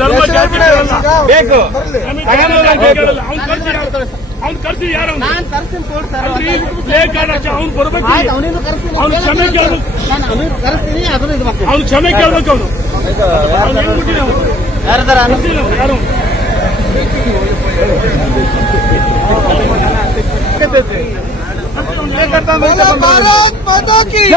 ಧರ್ಮ ಜಾತಿನೇ ಇರಲ್ಲ ಬೇಕು ಅವನು ಕರ್ಸಿ ಅವನು ಕರ್ಸಿ ಯಾರು ನಾನು ತರ್ಸಿನ್ ತೋರ್ಸರ ಬೇಕಾದ ಅವನು ಬರಬೇಕು ಅವನು ಕರ್ಸಿ ಅವನು ಕ್ಷಮೆ ಕೇಳಬೇಕು ನಾನು ಅವನು ಕರ್ಸಿನಿ ಅದನ್ನ ಇದು ಮಾಡ್ತೀನಿ ಅವನು ಕ್ಷಮೆ ಕೇಳಬೇಕು ಅವನು ಯಾರು ತರ ಯಾರು ಭಾರತ ಮಾತಾ ಕೀ ಜೈ